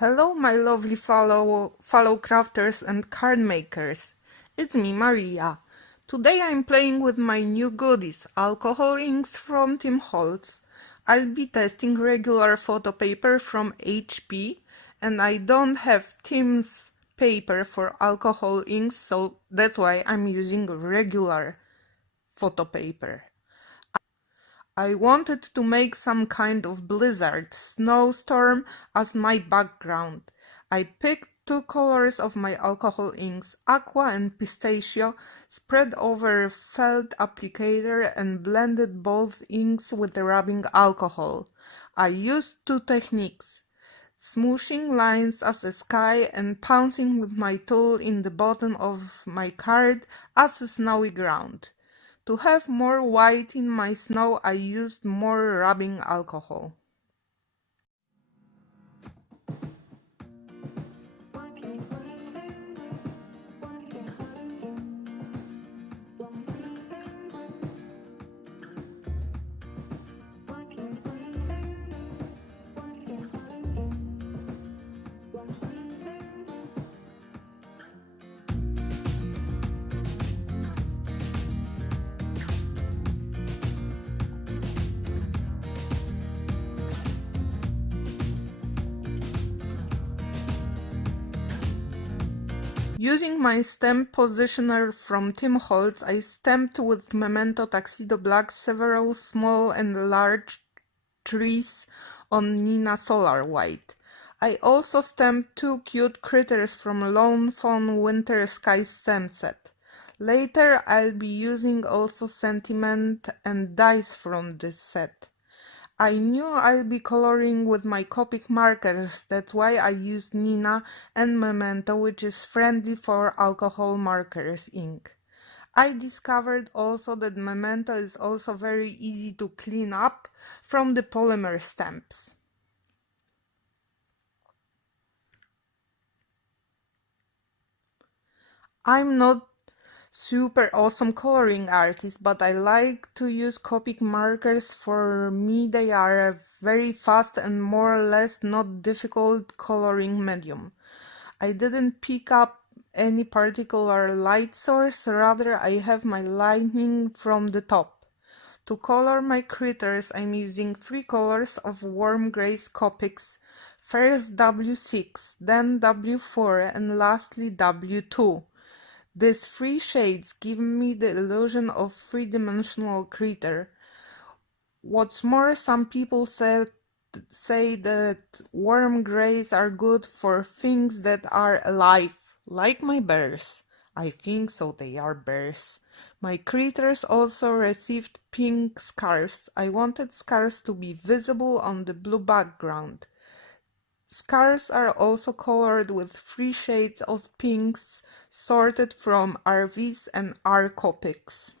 Hello, my lovely fellow crafters and card makers. It's me, Maria. Today I'm playing with my new goodies, alcohol inks from Tim Holtz. I'll be testing regular photo paper from HP, and I don't have Tim's paper for alcohol inks, so that's why I'm using regular photo paper. I wanted to make some kind of blizzard, snowstorm as my background. I picked two colors of my alcohol inks, aqua and pistachio, spread over felt applicator and blended both inks with the rubbing alcohol. I used two techniques, smooshing lines as a sky and pouncing with my tool in the bottom of my card as a snowy ground. To have more white in my snow, I used more rubbing alcohol. Using my stamp positioner from Tim Holtz, I stamped with Memento Tuxedo Black several small and large trees on Nina Solar White. I also stamped two cute critters from Lawn Fawn Winter Sky stamp set. Later I'll be using also sentiment and dice from this set. I knew I'll be coloring with my Copic markers, that's why I used Nina and Memento, which is friendly for alcohol markers ink. I discovered also that Memento is also very easy to clean up from the polymer stamps. I'm not super awesome coloring artist, but I like to use Copic markers. For me they are a very fast and more or less not difficult coloring medium. I didn't pick up any particular light source, rather I have my lighting from the top. To color my critters I'm using three colors of warm grays Copics, first W6, then W4 and lastly W2. These three shades give me the illusion of three-dimensional critter. What's more, some people say that warm grays are good for things that are alive, like my bears. I think so, they are bears. My critters also received pink scarves. I wanted scarves to be visible on the blue background. Scarves are also colored with three shades of pinks sorted from RVs and R Copics.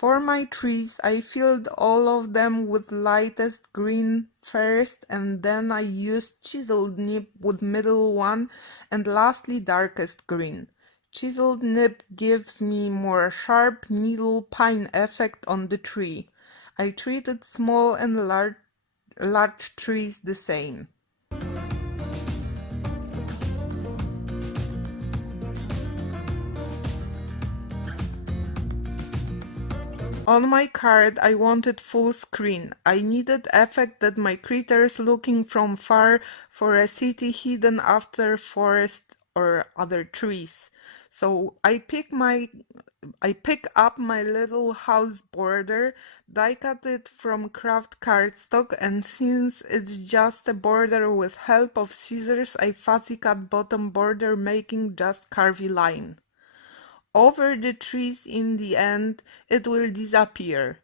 For my trees, I filled all of them with lightest green first, and then I used chiseled nib with middle one, and lastly darkest green. Chiseled nib gives me more sharp needle pine effect on the tree. I treated small and large trees the same. On my card I wanted full screen. I needed effect that my critters looking from far for a city hidden after forest or other trees. So I pick up my little house border, die cut it from craft cardstock, and since it's just a border with help of scissors I fussy cut bottom border making just curvy line. Over the trees in the end, it will disappear.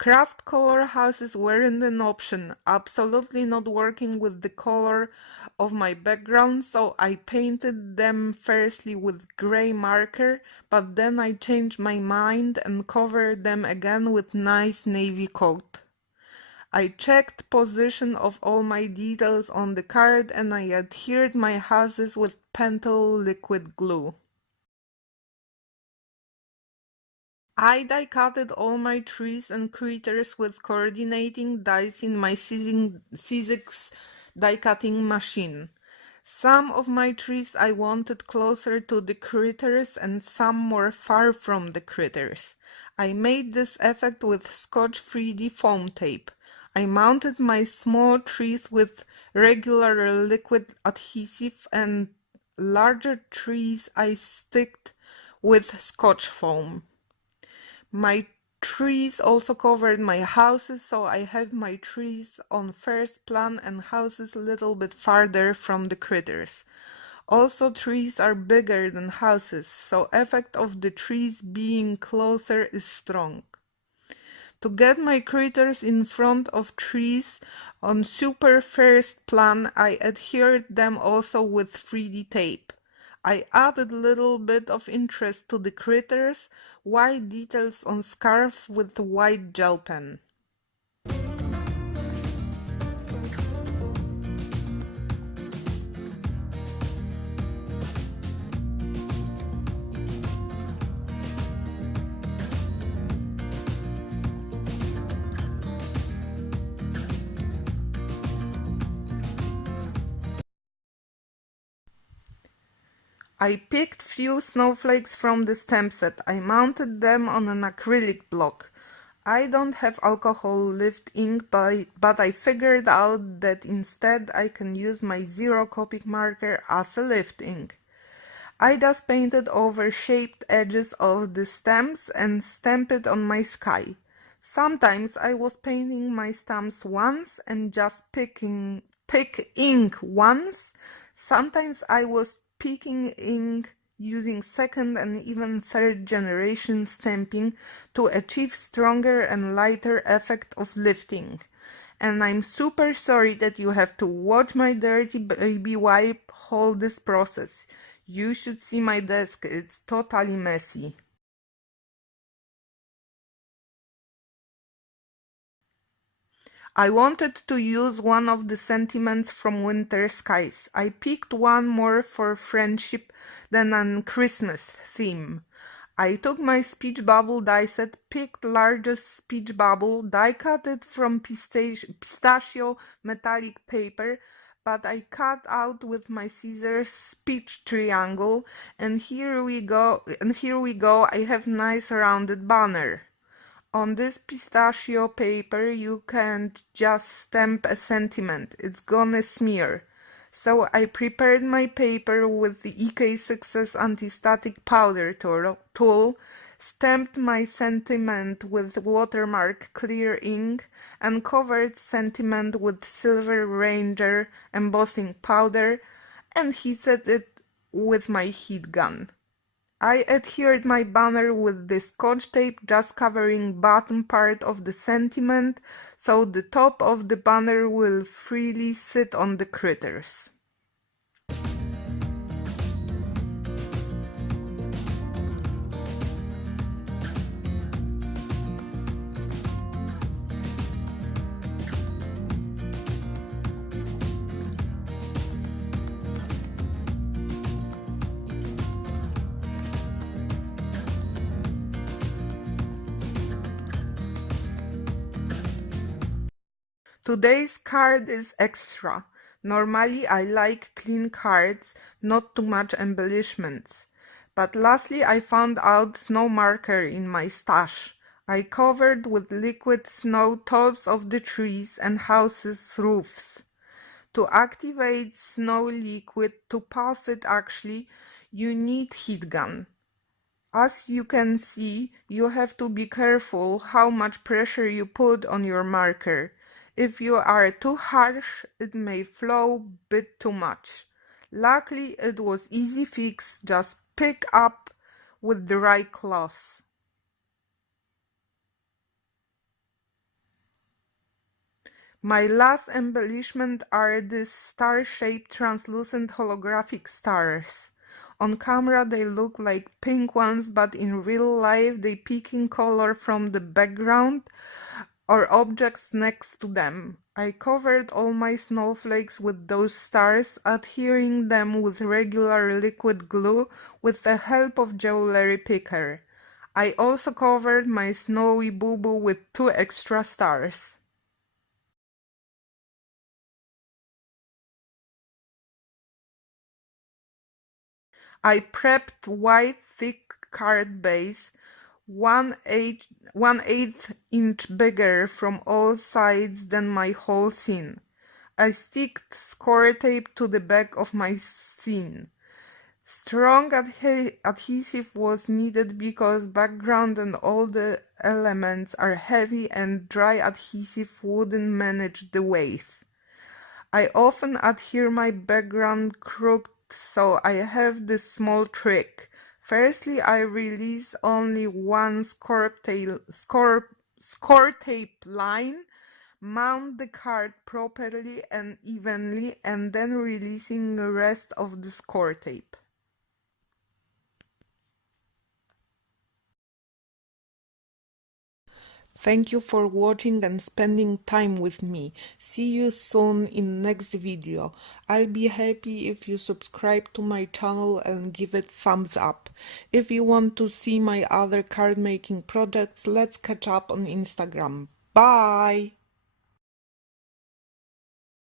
Craft color houses weren't an option, absolutely not working with the color of my background, so I painted them firstly with gray marker, but then I changed my mind and covered them again with nice navy coat. I checked position of all my details on the card and I adhered my houses with pentel liquid glue. I die-cutted all my trees and critters with coordinating dies in my Sizzix die-cutting machine. Some of my trees I wanted closer to the critters and some more far from the critters. I made this effect with Scotch 3D foam tape. I mounted my small trees with regular liquid adhesive and larger trees I sticked with Scotch foam. My trees also covered my houses, so I have my trees on first plan and houses a little bit farther from the critters. Also, trees are bigger than houses, so effect of the trees being closer is strong. To get my critters in front of trees on super first plan, I adhered them also with 3D tape. I added little bit of interest to the critters, white details on scarf with white gel pen. I picked few snowflakes from the stamp set. I mounted them on an acrylic block. I don't have alcohol lift ink, but I figured out that instead I can use my zero Copic marker as a lift ink. I just painted over shaped edges of the stamps and stamped it on my sky. Sometimes I was painting my stamps once and just pick ink once. Sometimes I was picking ink using second and even third generation stamping to achieve stronger and lighter effect of lifting. And I'm super sorry that you have to watch my dirty baby wipe hold this process. You should see my desk, it's totally messy. I wanted to use one of the sentiments from Winter Skies. I picked one more for friendship than a Christmas theme. I took my speech bubble die set, picked largest speech bubble, die cut it from pistachio metallic paper, but I cut out with my scissors speech triangle, and here we go, I have nice rounded banner. On this pistachio paper you can't just stamp a sentiment, it's gonna smear. So I prepared my paper with the EK Success anti-static powder tool, stamped my sentiment with watermark clear ink, and covered sentiment with Silver Ranger embossing powder, and heated it with my heat gun. I adhered my banner with the Scotch tape just covering bottom part of the sentiment, so the top of the banner will freely sit on the critters. Today's card is extra. Normally I like clean cards, not too much embellishments. But lastly I found out snow marker in my stash. I covered with liquid snow tops of the trees and houses' roofs. To activate snow liquid, to puff it actually, you need heat gun. As you can see, you have to be careful how much pressure you put on your marker. If you are too harsh, it may flow bit too much. Luckily, it was easy fix, just pick up with the right cloth. My last embellishment are these star-shaped translucent holographic stars. On camera they look like pink ones, but in real life they peek in color from the background or objects next to them. I covered all my snowflakes with those stars, adhering them with regular liquid glue with the help of jewelry picker. I also covered my snowy boo-boo with 2 extra stars. I prepped white thick card base, 1/8 inch bigger from all sides than my whole scene. I sticked score tape to the back of my scene. Strong adhesive was needed because background and all the elements are heavy and dry adhesive wouldn't manage the weight. I often adhere my background crooked, so I have this small trick. Firstly, I release only one score tape line, mount the card properly and evenly, and then releasing the rest of the score tape. Thank you for watching and spending time with me. See you soon in next video. I'll be happy if you subscribe to my channel and give it thumbs up. If you want to see my other card making projects, let's catch up on Instagram. Bye!